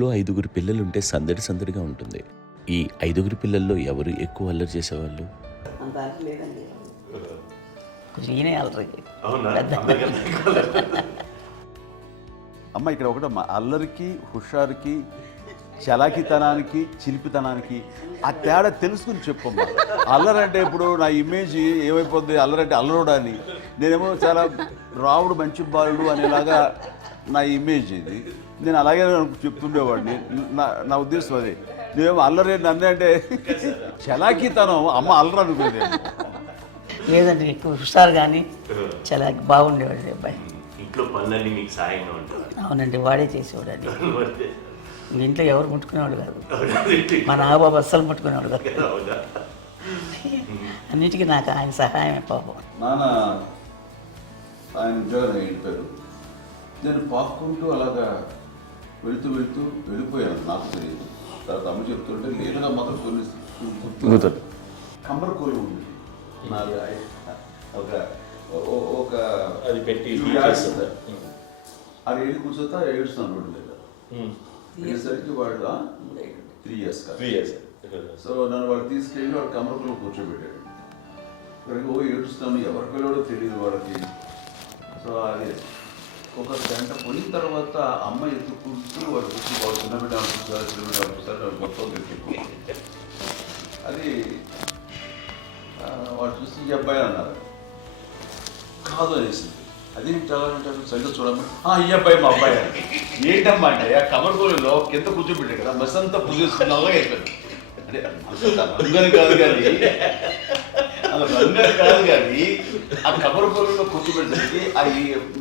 ఇంట్లో 5గురు పిల్లలుంటే సందడి సందడిగా ఉంటుంది. ఈ 5గురు పిల్లల్లో ఎవరు ఎక్కువ అల్లరి చేసేవాళ్ళు? అంత అల్లరి లేదండి. ఈయనే అల్లరి. అమ్మ ఇక్కడ ఒకటమ్మా, అల్లరికి హుషారుకి చలాకితనానికి చిలిపితనానికి ఆ తేడా తెలుసుకుని చెప్పమ్మా. అల్లరంటే ఇప్పుడు నా ఇమేజ్ ఏమైపోద్ది, అల్లరంటే అల్లరుడు అని, నేనేమో చాలా రావుడు మంచి బాలుడు అనేలాగా నా ఇమేజ్ ఇది. నేను అలాగే చెప్తుండేవాడిని. నా ఉద్దేశం అదే. నేనేమో అల్లరి నన్ను అంటే చలాకితనం, అమ్మ అల్లరు అనుకునేది. లేదండి, ఎక్కువ హుషారు కానీ చాలా బాగుండేవాడు అబ్బాయి. ఇంట్లో పనులన్నీ మీకు సాయంగా ఉంటాయి? అవునండి, వాడే చేసేవాడు. అది ఇంట్లో ఎవరు ముట్టుకునేవాడు కాదు. మా నాగబాబు అస్సలు ముట్టుకునేవాడు కాదు. అన్నిటికీ నాకు ఆయన సహాయమే పాపం. నాన్న ఆయన ఉద్యోగం వెళ్ళిపోయారు. నేను పాక్కుంటూ అలాగా వెళుతూ వెళ్ళిపోయాను, నాకు తెలియదు. తర్వాత అమ్మ చెప్తుంటే లేదుగా మాత్రం కొన్ని కమ్మర కోలు ఉంది నాది. ఒక అది పెట్టి అది వెళ్ళి కూర్చోతా ఏడుస్తున్నాను రోడ్డు మీద. వెళ్ళేసరికి వాడు 3 years సో నన్ను వాడు తీసుకెళ్ళి వాడు కమ్మరకులో కూర్చోబెట్టాడు. ఇక్కడికి ఏడుస్తాను, ఎవరి పిల్లడో తెలియదు వాళ్ళకి. సో అది ఒక గంట పోయిన తర్వాత అమ్మ ఎత్తుకుంటూ వాడు కూర్చో, వాడు చిన్నబిడ్డ అనుకుంటారు మొత్తం తెచ్చుకో. అది వాడు చూసి ఈ అబ్బాయి అన్నారు. కాదు అనేసింది. అది చాలా అంటారు, సరిగ్గా చూడమ్మా, ఈ అబ్బాయి మా అబ్బాయి అని. ఏంటమ్మా అంటే ఆ కమర్గోలులో కింద కూర్చోబెట్టాడు కదా, బస్ అంతా పూజేసుకున్న అలాగే అయిపోయింది. అంటే రంగని కాదు కానీ అలా రంగని కాదు కానీ ఆ కమర్గోలులో కూర్చోబెట్టడానికి ఆ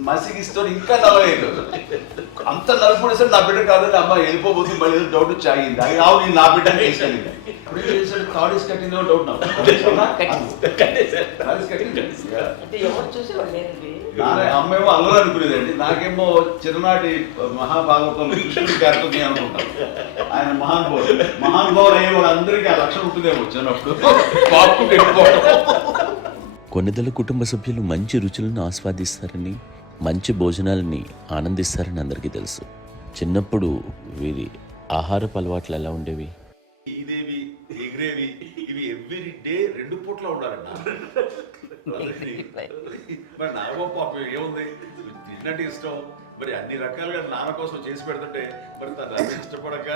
మసిగిస్తూ ఇంకా నలగైపోయింది. అంత నలుపుడేసరి నా బిడ్డ కాదని అమ్మ వెళ్ళిపోబోతుంది. మళ్ళీ డౌట్ వచ్చి ఆగింది. అది రావు, నేను నా బిడ్డని తీసుకెళ్ళింది. అప్పుడు ఏం చేశాడు, కాలేజ్ కట్టిందో డౌట్ నాకు. అమ్మేమో అల్లరి అనుకునేదండి, నాకేమో చిన్ననాటి మహాభాగవతంలో కృష్ణుడి క్యారెక్టర్ అనుకుంటాను. ఆయన మహానుభావులు అయ్యే వాళ్ళందరికీ ఆ లక్షణం ఉంటుందేమో వచ్చినప్పుడు. కొన్నిదల కుటుంబ సభ్యులు మంచి రుచులను ఆస్వాదిస్తారని, మంచి భోజనాలని ఆనందిస్తారని అందరికీ తెలుసు. చిన్నప్పుడు వీరి ఆహారపు అలవాట్లు ఎలా ఉండేవి? ఇదేవి ఎగిరేవి ఇవి ఎవ్రీ డే 2 పూట్ల ఉండాలంట. మరి నాగబాబు పాపం ఏముంది, తిన్నట్టు ఇష్టం. మరి అన్ని రకాలుగా నాన్న కోసం చేసి పెడుతుంటే మరి తను అది ఇష్టపడక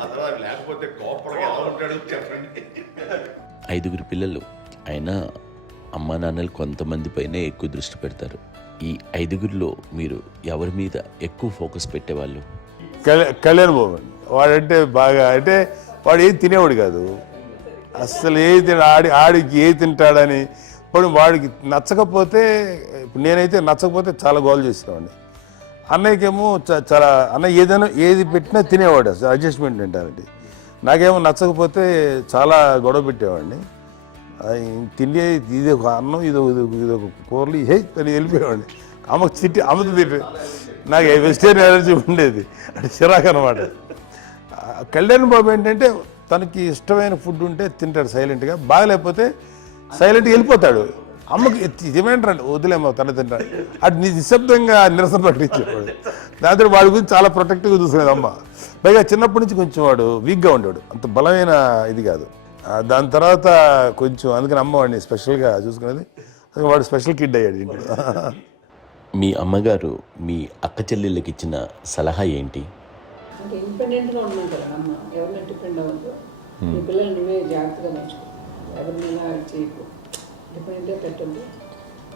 ఆ తర్వాత లేకపోతే కోపడగా ఎలా ఉంటాడు చెప్పండి. 5గురు పిల్లలు అయినా అమ్మా నాన్నలు కొంతమంది పైనే ఎక్కువ దృష్టి పెడతారు. ఈ 5గురిలో మీరు ఎవరి మీద ఎక్కువ ఫోకస్ పెట్టేవాళ్ళు? కళ్యాణ్ బాబు. వాడంటే బాగా, అంటే వాడు ఏది తినేవాడు కాదు అసలు. ఆడికి ఏది తింటాడని ఇప్పుడు వాడికి నచ్చకపోతే, ఇప్పుడు నేనైతే నచ్చకపోతే చాలా గోల్ చేసేవాడిని. అన్నయ్యకేమో చాలా, అన్నయ్య ఏదైనా ఏది పెట్టినా తినేవాడు, అసలు అడ్జస్ట్మెంట్ తింటానండి. నాకేమో నచ్చకపోతే చాలా గొడవ పెట్టేవాడిని. తిండి ఇది ఒక అన్నం, ఇదొక కూరలు అని వెళ్ళిపోయేవాడిని. అమ్మకు అమ్మతో తింటే నాకు వెజిటేరియన్ ఎలర్జీ ఉండేది, అంటే చిరాకు అనమాట. కళ్యాణ్ బాబు ఏంటంటే తనకి ఇష్టమైన ఫుడ్ ఉంటే తింటాడు సైలెంట్గా, బాగలేకపోతే సైలెంట్గా వెళ్ళిపోతాడు. అమ్మకి ఏమంటారండి, వదిలేమో తన తింటాడు, అటు నిశ్శబ్దంగా నిరసన ప్రకటించేవాడు. దాంతో వాడి గురించి చాలా ప్రొటెక్టివ్గా చూసుకునేది అమ్మ. పైగా చిన్నప్పటి నుంచి కొంచెం వాడు వీక్గా ఉండేవాడు, అంత బలమైన ఇది కాదు. దాని తర్వాత కొంచెం అందుకని అమ్మ వాడిని స్పెషల్గా చూసుకునేది. వాడు స్పెషల్ కిడ్ అయ్యాడు ఇంట్లో. మీ అమ్మగారు మీ అక్క చెల్లెళ్ళకి ఇచ్చిన సలహా ఏంటి? అంటే ఇండిపెండెంట్గా ఉన్నాం కదా అమ్మ, ఎవరిని డిపెండ్ అవ్వద్దు, మీ పిల్లలు నువ్వే జాగ్రత్తగా నేర్చుకో, ఎవరిని ఇలా చేయకు, డిపెండెంట్గా పెట్టద్దు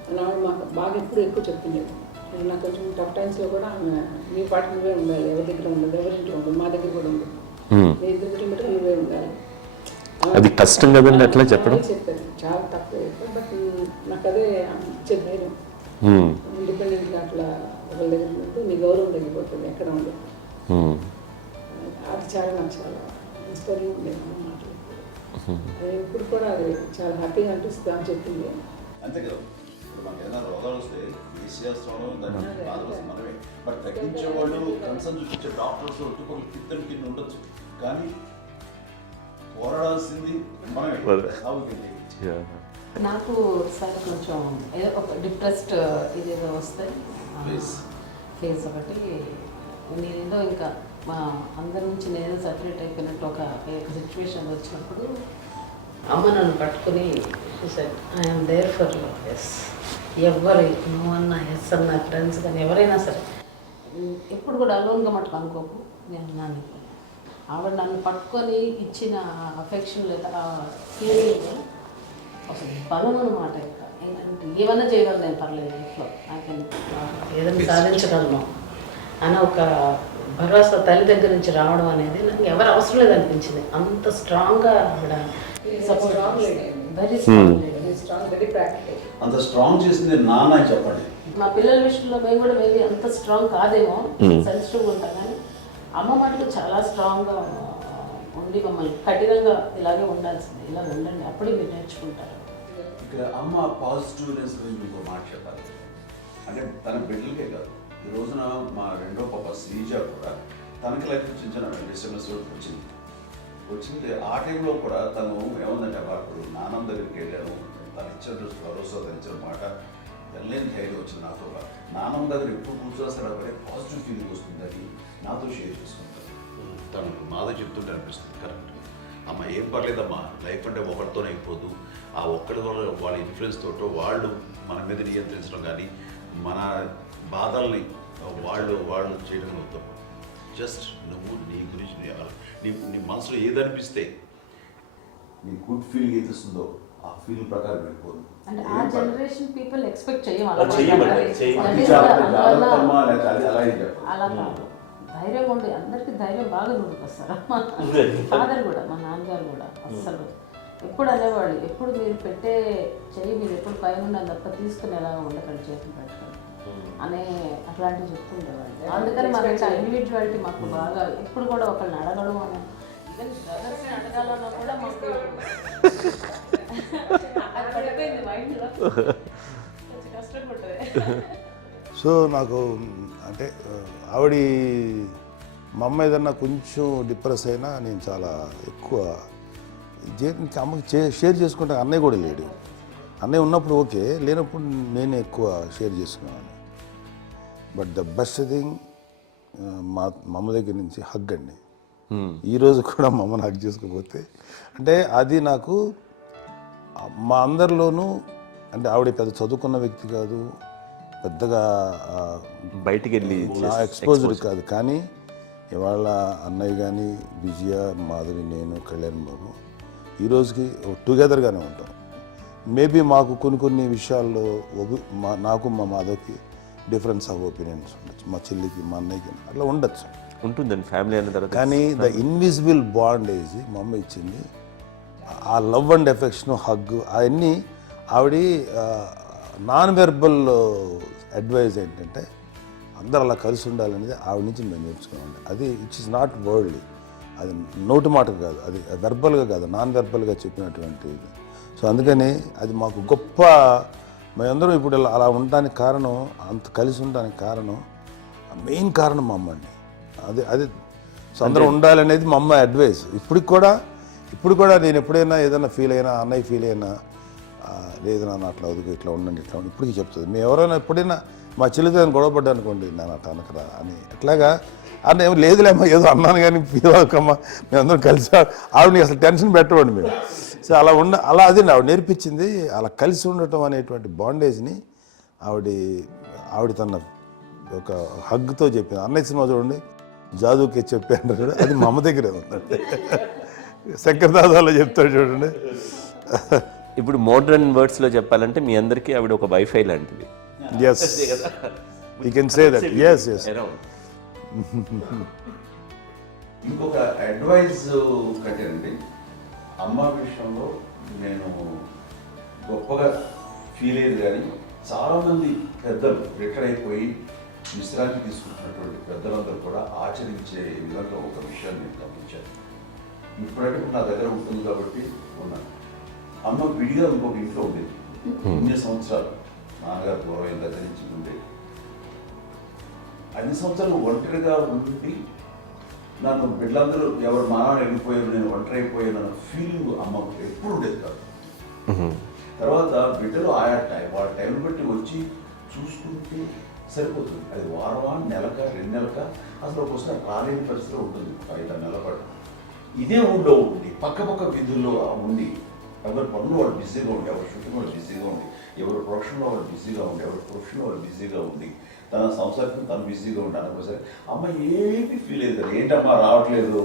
అని ఆవిడ మాకు బాగా ఎక్కువ చెప్తుండేది. నాకు కొంచెం టఫ్ టైమ్స్లో కూడా ఆమె మీ పాటు నువ్వే ఉండాలి, ఎవరి దగ్గర ఉండదు, ఎవరింట్లో ఉండదు, మా దగ్గర కూడా ఉండదు, మీ ఇద్దరు కుటుంబం నువ్వే ఉండాలి. అది కష్టం కదండి అట్లా చెప్పడం. చెప్పారు, చాలా తక్కువ చెప్పారు. బట్ నాకు అదే ఇచ్చేది ధైర్యం. ఇండిపెండెంట్గా అట్లా ఒకరి దగ్గర ఉంటూ నీ గౌరవం తగ్గిపోతుంది, ఎక్కడ ఉండదు. అది చాలా నాకు చాలా ఇన్స్పైరింగ్ ఉండేది మాటలు. అది ఇప్పుడు కూడా అది చాలా హ్యాపీగా అనిపిస్తుంది అని చెప్పింది. అంతే కదా, ఇప్పుడు మనకి ఏదైనా రోగాలు వస్తే వేసేస్తాం, దాన్ని బాధపడుతుంది మనమే. బట్ తగ్గించేవాళ్ళు, కన్సర్న్ చూపించే డాక్టర్స్ ఒట్టుకోలు కింద ఉండొచ్చు, కానీ పోరాడాల్సింది మనమే. నాకు సార్ కొంచెం ఏదో ఒక డిప్రెస్డ్ ఇదేదో వస్తే ఫేస్ ఒకటి, నేనేదో ఇంకా మా అందరి నుంచి నేను సపరేట్ అయిపోయినట్టు ఒక సిచ్యువేషన్ వచ్చినప్పుడు అమ్మ నన్ను పట్టుకుని I'm there for you. Yes, ఎవరు నువ్వు అన్నా ఎస్ అన్న ఫ్రెండ్స్ కానీ ఎవరైనా సరే ఎప్పుడు కూడా అలోన్గా మటుకు అనుకోకు, నేను ఉన్నాను. ఆవిడ నన్ను పట్టుకొని ఇచ్చిన అఫెక్షన్ లేదా ఫీలింగ్ అసలు బలం అన్నమాట. ఇంకా ఏంటంటే ఏమైనా చేయగలను నేను, పర్లేదు లైఫ్లో నాకు ఏదైనా సాధించగలను అని ఒక భరోసా తల్లి దగ్గర నుంచి రావడం అనేది నాకు ఎవరు అవసరం లేదనిపించింది. అంత స్ట్రాంగ్గా ఆవిడ support, very strong, very strong, very practical. అంత స్ట్రాంగ్ చేసింది నాన్న అని చెప్పండి. మా పిల్లల విషయంలో మేము కూడా మేబీ అంత స్ట్రాంగ్ కాదేమో, సెన్సిటివ్గా ఉంటాం, కానీ అమ్మ మటుకు చాలా స్ట్రాంగ్గా ఉండి మమ్మల్ని కఠినంగా ఇలాగే ఉండాల్సింది, ఇలా ఉండండి అప్పుడే మీరు నేర్చుకుంటారు. ఇక్కడ అమ్మ పాజిటివ్నెస్ గురించి ఇంకో మాట చెప్పాలి. అంటే తన బిడ్డలకే కాదు, ఈ రోజున మా రెండో పాప శ్రీజ కూడా తనకి లైఫ్ చిన్న చిన్న డిస్టర్బెన్స్ వచ్చింది. ఆ టైంలో కూడా తను ఏముందంటే అప్పుడు నాన్నమ్మ దగ్గరికి వెళ్ళాను, తను ఇచ్చిన భరోసా, తను ఇచ్చిన మాట వెళ్ళలేని ధైర్యం వచ్చింది నాతో. నాన్నమ్మ దగ్గర ఎప్పుడు కూర్చోస్తాడు అప్పుడే పాజిటివ్ ఫీలింగ్ వస్తుందని నాతో షేర్ చేసుకుంటాను. తను మాతో చెప్తుంటే అనిపిస్తుంది కరెక్ట్. అమ్మ ఏం పర్లేదమ్మా, లైఫ్ అంటే ఒకరితోనే అయిపోదు, ఆ ఒక్కడి వల్ల వాళ్ళ ఇన్ఫ్లుయెన్స్ తోటో వాళ్ళు మన మీద నియంత్రించడం కానీ మన బాధల్ని వాళ్ళు చేయడం అవుతాం. జస్ట్ నువ్వు నీ గురించి నీ మనసులో ఏదనిపిస్తే నీ గుడ్ ఫీలింగ్ ఏది వస్తుందో ఆ ఫీల్ ప్రకారం వెళ్ళిపోదు. అంటే ఆ జనరేషన్ పీపుల్ ఎక్స్పెక్ట్ చేయం అలా అలా కాదు, ధైర్యం ఉండి అందరికీ ధైర్యం బాగా నూరుకొస్తారు. ఫాదర్ కూడా, మా నాన్నగారు కూడా అస్సలు ఎప్పుడు అనేవాళ్ళు, ఎప్పుడు మీరు పెట్టే చెయ్యి మీరు ఎప్పుడు పైన తప్ప తీసుకుని ఎలా ఉండకండి, చేతులు పెట్టండి అనే అట్లాంటివి చెప్తుండేవాళ్ళు. అందుకని మాకు ఇండివిజువాలిటీ మాకు బాగా ఎప్పుడు కూడా ఒకళ్ళని అడగడం అని, ఈవెన్ బ్రదర్స్ని అడగాలన్నా కూడా మాకు అది పడిపోయింది మైండ్లో, కొంచెం కష్టపడ్డది. సో నాకు అంటే ఆవిడ మా అమ్మ ఏదన్నా కొంచెం డిప్రెస్ అయినా నేను చాలా ఎక్కువ అమ్మకి షేర్ చేసుకుంటే అన్నయ్య కూడా లేడు. అన్నయ్య ఉన్నప్పుడు ఓకే, లేనప్పుడు నేనే ఎక్కువ షేర్ చేసుకున్నాను. బట్ ద బెస్ట్ థింగ్ మా అమ్మ దగ్గర నుంచి హగ్ అండి. ఈరోజు కూడా మా అమ్మని హగ్ చేసుకోకపోతే అంటే అది నాకు మా అందరిలోనూ, అంటే ఆవిడ పెద్ద చదువుకున్న వ్యక్తి కాదు, పెద్దగా బయటికి వెళ్ళి ఎక్స్పోజ్డ్ కాదు, కానీ ఇవాళ అన్నయ్య కానీ విజయ, మాధవి, నేను, కళ్యాణ్ బాబు ఈ రోజుకి టుగెదర్గానే ఉంటాం. మేబీ మాకు కొన్ని విషయాల్లో నాకు మా మాధవ్కి డిఫరెన్స్ ఆఫ్ ఒపీనియన్స్ ఉండొచ్చు, మా చెల్లికి మా అన్నయ్యకి అట్లా ఉండొచ్చు, ఉంటుందండి ఫ్యామిలీ అన్న తర్వాత. కానీ ద ఇన్విజిబుల్ బాండేజ్ మా అమ్మ ఇచ్చింది, ఆ లవ్ అండ్ ఎఫెక్షన్, హగ్, అవన్నీ ఆవిడ నాన్ వెర్బల్ అడ్వైజ్ ఏంటంటే అందరూ అలా కలిసి ఉండాలనేది ఆవిడ నుంచి మేము నేర్చుకున్నామండి. అది ఇట్స్ ఇస్ నాట్ వర్డ్లీ, అది నోటి మాట కాదు, అది వెర్బల్గా కాదు, నాన్ వెర్బల్గా చెప్పినటువంటి. సో అందుకని అది మాకు గొప్ప, మేమందరం ఇప్పుడు అలా ఉండడానికి కారణం, అంత కలిసి ఉండడానికి కారణం, మెయిన్ కారణం మా అమ్మ అండి. అది సో అందరూ ఉండాలనేది మా అమ్మ అడ్వైస్. ఇప్పుడు కూడా నేను ఎప్పుడైనా ఏదైనా ఫీల్ అయినా, అన్నయ్య ఫీల్ అయినా, లేదు నాన్న అట్లా వదుకు, ఇట్లా ఉండండి, ఇట్లా ఉండి ఇప్పటికీ చెప్తుంది. మేము ఎవరైనా ఎప్పుడైనా మా చెల్లితో గొడవపడ్డా అనుకోండి, నేను అట్లా అనకరా అని అట్లాగా అన్న ఏమో లేదులేమ్మా ఏదో అన్నాను కానీ ఫీల్ అవ్వకమ్మా, మేమందరం కలిసి ఆవిడని అసలు టెన్షన్ పెట్టవండి మేము. సో అలా అది ఆవిడ నేర్పించింది, అలా కలిసి ఉండటం అనేటువంటి బాండేజ్ని ఆవిడ తన ఒక హగ్తో చెప్పింది. అన్నయ్య సినిమా చూడండి, జాదూకే చెప్పాను చూడండి, అది మా అమ్మ దగ్గరే ఉందండి. శంకర్ దాదాలో చెప్తాడు చూడండి. ఇప్పుడు మోడ్రన్ వర్డ్స్లో చెప్పాలంటే మీ అందరికీ ఆవిడ ఒక వైఫై లాంటిది. Yes, you can say that. Yes yes. ఇంకొక అడ్వైజ్ కట్టండి, అమ్మ విషయంలో నేను గొప్పగా ఫీల్ అయ్యేది, కానీ చాలామంది పెద్దలు రిటైర్ అయిపోయి విశ్రాంతి తీసుకుంటున్నటువంటి పెద్దలందరూ కూడా ఆచరించే విధంగా ఒక విషయాన్ని నేను గమనించాను. ఇప్పుడంటే నా దగ్గర ఉంటుంది కాబట్టి ఉన్నాను. అమ్మ విడిగా ఇంకొక ఇంట్లో ఉండేది, ఎన్ని సంవత్సరాలు నాన్నగారు పూర్వం దగ్గర నుంచి ఉండేది. 5 సంవత్సరాలు ఒంటరిగా ఉండి నన్ను బిడ్డలందరూ ఎవరు మానవాడు వెళ్ళిపోయారు, నేను ఒంటరి అయిపోయాను అన్న ఫీలింగ్ అమ్మకు ఎప్పుడు ఉండేది కాదు. తర్వాత బిడ్డలు వాళ్ళ టైంని బట్టి వచ్చి చూసుకుంటూ సరిపోతుంది. అది వారమా, నెలక, 2 నెలక, అసలు ఒకసారి రాలేని పరిస్థితిలో ఉంటుంది 5-6 నెలల పాటు. ఇదే ఊళ్ళో ఉండి పక్క విధుల్లో ఉండి ఎవరి పనులు వాళ్ళు బిజీగా ఉండి, ఎవరి షూటింగ్ వాళ్ళు బిజీగా ఉండి, ఎవరి ప్రొఫెషన్లో వాళ్ళు బిజీగా ఉండి, ఎవరి ప్రొఫెషన్లో వాళ్ళు బిజీగా ఉండి, తన సంసారం తను బిజీగా ఉంటాను అనుకోసరి అమ్మ ఏమీ ఫీల్ అయ్యేది. ఏంటమ్మా రావట్లేదు,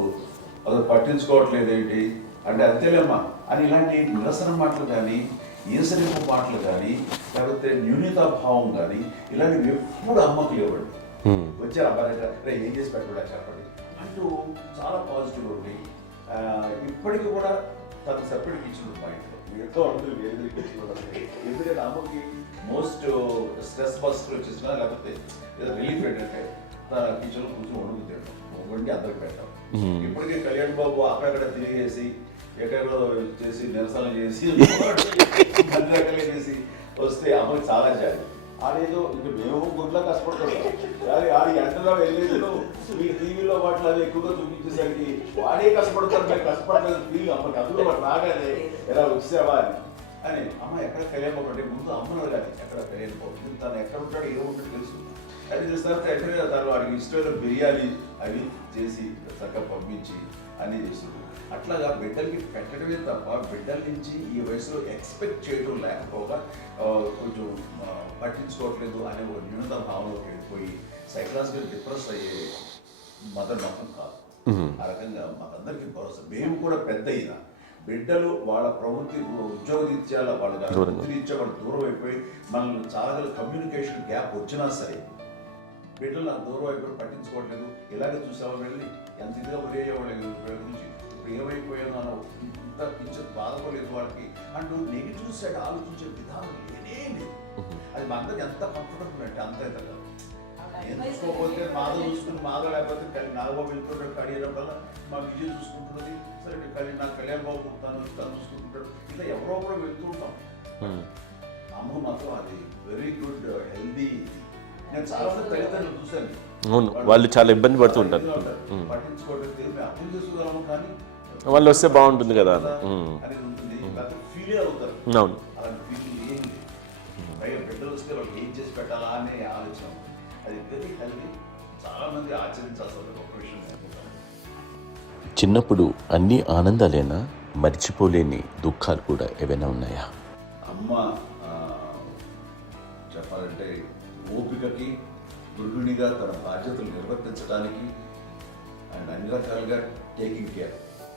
అసలు పట్టించుకోవట్లేదు ఏంటి అంటే అంతేలేమ్మా అని ఇలాంటి నిరసన మాటలు కానీ, ఈసరింపు మాటలు కానీ, లేకపోతే న్యూనతాభావం కానీ ఇలాంటివి ఎప్పుడు అమ్మకు లేవండి. వచ్చారు అబ్బాయి ఏం చేసి పెట్టడా చెప్పండి అంటూ చాలా పాజిటివ్ ఉండి ఇప్పటికీ కూడా తను సెపరేట్ కిచెన్ మా ఇంట్లో ఎంతో అందరూ వేరే కిచెన్. ఎందుకంటే అమ్మకి మోస్ట్ స్ట్రెస్ బస్టర్ వచ్చేసినా లేకపోతే ఏదో రిలీఫ్ ఏంటంటే తన కిచెన్లో కూర్చొని వండి అందరికి పెట్టాం. ఇప్పటికే కళ్యాణ్ బాబు అక్కడక్కడ తిరిగేసి ఎక్కడెక్కడో చేసి నిరసన చేసి అన్ని రకాలుగా చేసి వస్తే అమ్మకి చాలా జాలి. ఆడేదో ఇంక మేము గుడ్లా కష్టపడుతున్నాం కానీ ఆడి ఎంతలో వెళ్ళేదిలో మీ టీవీలో వాటిలో అది ఎక్కువగా చూపించేసరికి వాడే కష్టపడతారు, మేము కష్టపడలేదు ఫీల్ అమ్మకి. అందులో వాడు రాగానే ఎలా వచ్చావా అని అమ్మ ఎక్కడ కళ్యాణ్ బాబు అంటే ముందు అమ్మను కానీ ఎక్కడ కళ్యాణ్ బాబు తను ఎక్కడ ఉంటాడు ఏమో ఉంటుంది తెలుసు. అది తెలిసిన తర్వాత ఎక్కడ తను వాడికి ఇష్టమైన బిర్యానీ అవి చేసి చక్కగా పంపించి అన్నీ చేస్తుంది. అట్లాగా బిడ్డలకి పెట్టడమే తప్ప బిడ్డల నుంచి ఈ వయసులో ఎక్స్పెక్ట్ చేయడం లేకపోగా కొంచెం పట్టించుకోవట్లేదు అనే ఒక న్యూనత భావనలోకి వెళ్ళిపోయి సైకలాజికల్ డిప్రెస్ అయ్యే మదర్ మాత్రం కాదు. ఆ రకంగా మాకందరికీ భరోసా. మేము కూడా పెద్ద అయినా బిడ్డలు వాళ్ళ ప్రవృత్తి ఉద్యోగరీత్యాల వాళ్ళు వృత్తిరీత్యా వాళ్ళు దూరం అయిపోయి మనల్ని చాలా కమ్యూనికేషన్ గ్యాప్ వచ్చినా సరే బిడ్డలు నాకు దూరం అయిపోయి పట్టించుకోవట్లేదు. ఇలాగే చూసావా వెళ్ళి ఎంత ఇదిగా ఉదయ్యేవాళ్ళు గురించి ఇప్పుడు ఏమైపోయాను అన్న ఇంత కించెం బాధపడలేదు వాళ్ళకి అంటూ నెగిటివ్ సైడ్ ఆలోచించే విధానం లేనే లేదు. అది మా అందరికి ఎంత కంఫర్టబుల్ అంటే అంత ఎంత కాదు. ఎందుకోకపోతే మాధవ చూసుకుని మాధవ లేకపోతే నాగబాబు వెళ్తుంటాడు కడియడం వల్ల మా విజయ్ చూసుకుంటున్నది సరే నాకు కళ్యాణ్ బాబు తను చూసుకుంటుంటాడు. ఇలా ఎవరో ఒకరు వెళ్తూ ఉంటాం. అమ్మ మాత్రం అది వెరీ గుడ్ హెల్దీ. నేను చాలా మంది తల్లిదండ్రులు చూశాను వాళ్ళు చాలా ఇబ్బంది పడుతూ ఉంటారు. పట్టించుకోవడం మేము అర్థం చేసుకోగలము కానీ వాళ్ళు వస్తే బాగుంటుంది కదా అనేది ఉంటుంది. ఫీల్ అవుతారు. అవును, అలాంటి ఫీల్ ఏం లేదు. పైగా బిడ్డలు వస్తే వాళ్ళకి ఏం చేసి పెట్టాలా అనే ఆలోచన. అది వెరీ హెల్దీ. చాలా మంది ఆచరించాల్సిన గొప్ప విషయం. చిన్నప్పుడు అన్ని ఆనందాలేనా, మర్చిపోలేని దుఃఖాలు కూడా ఏవైనా ఉన్నాయా? అమ్మ చెప్పాలంటే ఓపికకి, గృహిణిగా తన బాధ్యతలు నిర్వర్తించడానికి అండ్ అన్ని రకాలుగా టేకింగ్ కేర్.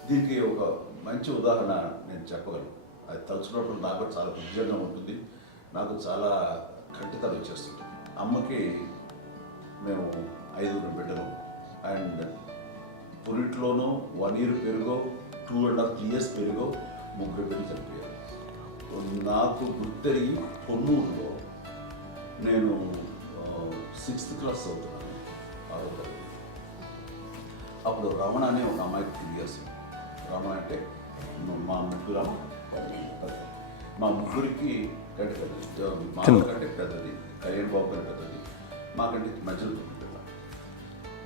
దీనికి ఒక మంచి ఉదాహరణ నేను చెప్పగలను. అది తలుచుకున్నప్పుడు నాకు చాలా ఉద్యోగంగా ఉంటుంది, నాకు చాలా కంటితలు వచ్చేస్తుంది. అమ్మకి మేము 5 బిడ్డలు అండ్ పురిట్లోనూ 1 year పెరుగో 2.5 years పెరుగో 3 బిడ్డలు చనిపోయారు. నాకు గుర్తెరిగి పొన్నూరులో నేను 6th class చదువుతున్నాను, 6వ తరగతి. అప్పుడు రమణ అనే ఒక అమ్మాయికి 3 years. రమణ అంటే మా ముగ్గురికి కంటే పెద్దది, మా కంటే పెద్దది, కళ్యాణ్ బాబు కంటే పెద్దది, మాకంటే మధ్యలో పిల్ల.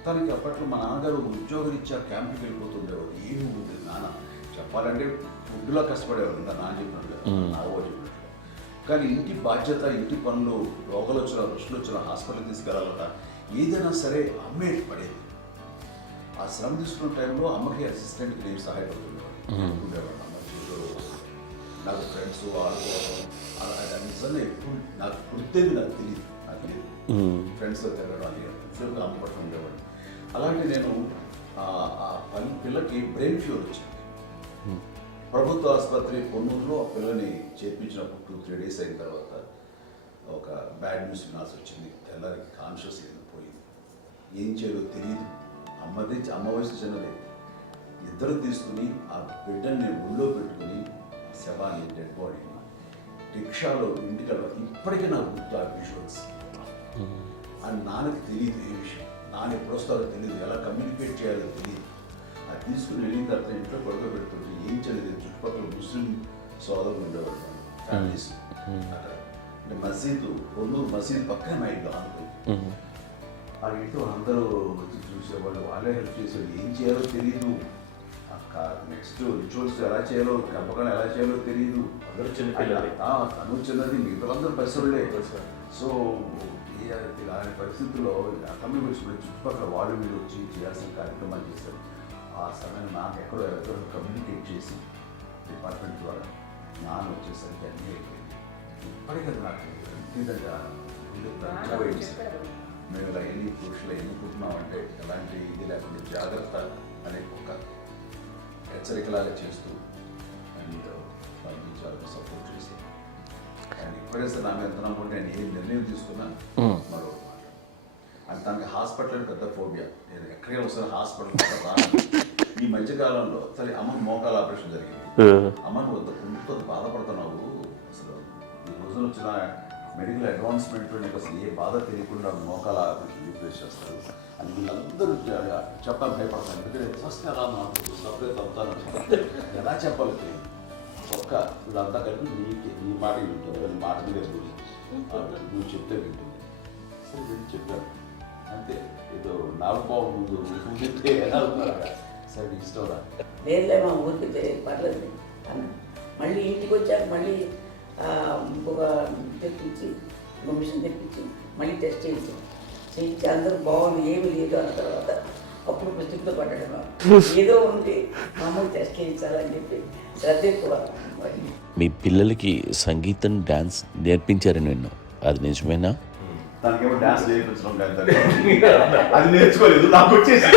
తనకి అప్పట్లో మా నాన్నగారు ఉద్యోగరీత్యా క్యాంప్కి వెళ్ళిపోతుండేవారు. ఏమి ఉంటుంది నాన్న చెప్పాలంటే ఫుడ్లో కష్టపడేవారు. ఇంకా నాన్న చెప్పినట్టు నాగో చెప్పినట్టు. కానీ ఇంటి బాధ్యత, ఇంటి పనులు, రోగాలు వచ్చిన రుచులు వచ్చిన హాస్పిటల్కి తీసుకెళ్ళాలట ఏదైనా సరే అమ్మే పడేది. ఆ శ్రమ తీసుకున్న టైంలో అమ్మకి అసిస్టెంట్కి నేను సహాయపడుతుండేవాడు. అమ్మ నాకు ఫ్రెండ్స్ ఆడుకోవడం అది నిజంగా ఎప్పుడు నాకు గుర్తేది నాకు తెలియదు. ఫ్రెండ్స్తో తిరగడం అది సేపు అమ్మ పట్ల ఉండేవాడు. అలాంటి నేను ఆ పిల్లకి బ్రెయిన్ ఫ్యూర్ వచ్చింది. ప్రభుత్వ ఆసుపత్రి పొన్నూరులో ఆ పిల్లని చేర్పించినప్పుడు 2-3 days అయిన తర్వాత ఒక బ్యాడ్ న్యూస్ వినాల్సి వచ్చింది. తెల్లారికి కాన్షియస్ పోయింది. ఏం చేయాలో తెలియదు. అమ్మ వయసు చిన్నదే. ఇద్దరు తీసుకుని ఆ బిడ్డల్ని ఒళ్ళో పెట్టుకుని శవాన్ని, డెడ్ బాడీని రిక్షాలో ఇంటికి ఇప్పటికీ నాకు గుర్తు ఆ విజువల్స్. అని నాన్నకి తెలియదు ఏ విషయం, నాన్న ఎప్పుడు వస్తారో తెలియదు, ఎలా కమ్యూనికేట్ చేయాలో తెలియదు. అది తీసుకుని వెళ్ళిన తర్వాత ఇంట్లో పడుకోబెడుతుంటే ఏం చేయలేదు. చుట్టుపక్కల ముస్లిం సోదరులు ఉండేవాళ్ళు, ఫ్యామిలీస్. అక్కడ అంటే మసీదు, పొన్నూరు మసీదు పక్కనే మా ఇంట్లో అనుకుంది. ఆ ఇంట్లో అందరూ వచ్చి చూసేవాళ్ళు, వాళ్ళే హెల్ప్ చేసేవాళ్ళు. ఏం చేయాలో తెలియదు. నెక్స్ట్ రిచువల్స్ ఎలా చేయాలో పెంపకం ఎలా చేయాలో తెలియదు. అందరూ చిన్న పిల్లలే. తను చిన్నది, మిగతాలందరూ పసివాళ్ళే. సో ఇలాంటి పరిస్థితుల్లో కమ్యూనికేషన్ చుట్టుపక్కల వాళ్ళు వీళ్ళు వచ్చి చేయాల్సిన కార్యక్రమాలు చేశారు. ఆ సమయం నాకు ఎక్కడో కమ్యూనికేట్ చేసి డిపార్ట్మెంట్ ద్వారా నాన్న వచ్చేసరికి అన్నీ అయిపోయింది. ఇప్పటికీ నాకు నిజంగా మేము ఇలా ఎన్ని పురుషులు ఎన్నుకుంటున్నామంటే ఎలాంటి ఇది లేకుండా జాగ్రత్త అనే ఒక హెచ్చరికలాగా చేస్తూ అండ్ వాళ్ళకి చాలా సపోర్ట్ చేసి అండ్ ఇప్పుడైతే నాకు ఎంత నమ్ముకుంటే నేను ఏ నిర్ణయం తీసుకున్నా మరో మాట అండ్ తనకి హాస్పిటల్ పెద్ద ఫోబియా. నేను ఎక్కడికి వస్తాను హాస్పిటల్ ఈ మధ్యకాలంలో సరే అమ్మ మోకాల ఆపరేషన్ జరిగింది. అమ్మ నువ్వు కొంత బాధపడుతున్నావు, అసలు ఈ రోజున వచ్చిన మెడికల్ అడ్వాన్స్మెంట్లో నీకు అసలు ఏ బాధ తెలియకుండా మోకాల ఆపరేషన్ రీప్లేస్ చేస్తారు అని వీళ్ళందరూ చెప్పాలి భయపడతాను. ఎందుకంటే ఫస్ట్ ఎలా నాకు సపరేట్ అవుతాను ఎలా చెప్పాలి తెలియదు. ఒక్క వీళ్ళంతా కలిపి నీ మాట వింటుంది, వాళ్ళ మాట మీద ఎదురు నువ్వు చెప్తే వింటుంది. సరే నేను చెప్పాను అంతే. ఏదో నాకు బాగుండు నువ్వు చెప్తే ఎలా అవుతున్నారా సరే ఇష్టం రా లేదులే మా ఊరికి పర్లేదు అన్న. మళ్ళీ ఇంటికి వచ్చాక మళ్ళీ ఇంకొక తెప్పించి ఇంకో మిషన్ తెప్పించి మళ్ళీ టెస్ట్ చేయించి అందరూ బాగుంది ఏమి లేదు అన్న తర్వాత అప్పుడు పుస్తకంతో పడ్డాడు. ఏదో ఉంది మామూలు టెస్ట్ చేయించాలని చెప్పి శ్రద్ధ ఎక్కువ. మీ పిల్లలకి సంగీతం డాన్స్ నేర్పించారని విన్నాం, అది నిజమేనా? దానికేమో డాన్స్ నేర్పించడం అది నేర్చుకోలేదు, నాకు వచ్చేసి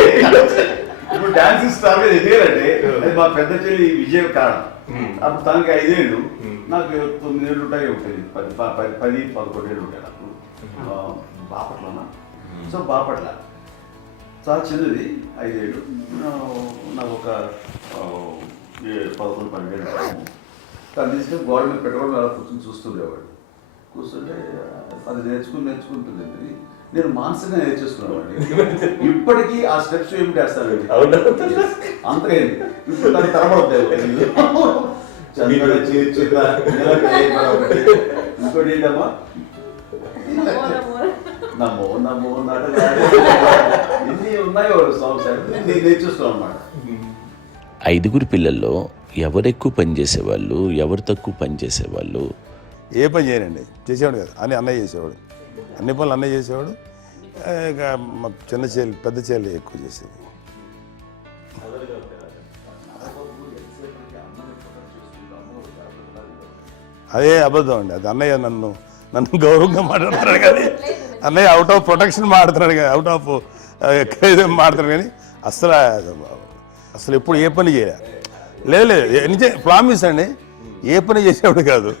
ఇప్పుడు డాన్స్ స్టార్ ఎదిగారంటే అది మా పెద్ద చెల్లి విజయం కారణం. అప్పుడు తనకి 5 ఏళ్ళు, నాకు 9 ఏళ్ళు ఉంటాయి. ఉంటుంది 10-11 ఏళ్ళు ఉంటాయి నాకు. బాపట్లనా? సో బాపట్ల చాలా చిన్నది, 5 ఏళ్ళు. నాకు ఒక 11-12 ఏళ్ళు. తను తీసుకొని గోడ మీద పెట్టుకోవడం అలా కూర్చొని చూస్తుండేవాడు. కూర్చుంటే అది నేర్చుకుంటుంది. నేను మానసికంగా నేర్చేసుకున్నామండి. ఇప్పటికీ ఆ స్టెప్స్ ఏమిటి వేస్తాను అంతగా ఇప్పుడు దాన్ని తరబడతాయి. ఇంకోటి ఏంటమ్మా నమ్మో నమ్మో ఎన్ని ఉన్నాయో సాంగ్స్ నేను నేర్చేస్తున్నాను అన్నమాట. 5 పిల్లల్లో ఎవరు ఎక్కువ పని చేసేవాళ్ళు, ఎవరు తక్కువ పని చేసేవాళ్ళు? ఏ పని చేయనండి, చేసేవాడు కదా అని అన్నయ్య చేసేవాడు. అన్ని పనులు అన్నయ్య చేసేవాడు. ఇక మా చిన్న చెల్లి పెద్ద చెల్లి ఎక్కువ చేసేది. అదే అబద్ధం అండి, అది అన్నయ్య నన్ను గౌరవంగా మాట్లాడుతున్నాడు కానీ అన్నయ్య అవుట్ ఆఫ్ ప్రొటెక్షన్ మాట్లాడుతున్నాడు కానీ అవుట్ ఆఫ్ మాట్లాడుతున్నాడు కానీ అసలు ఎప్పుడు ఏ పని చేయలే. లేదు ప్రామిస్ అండి, ఏ పని చేసేవాడు కాదు.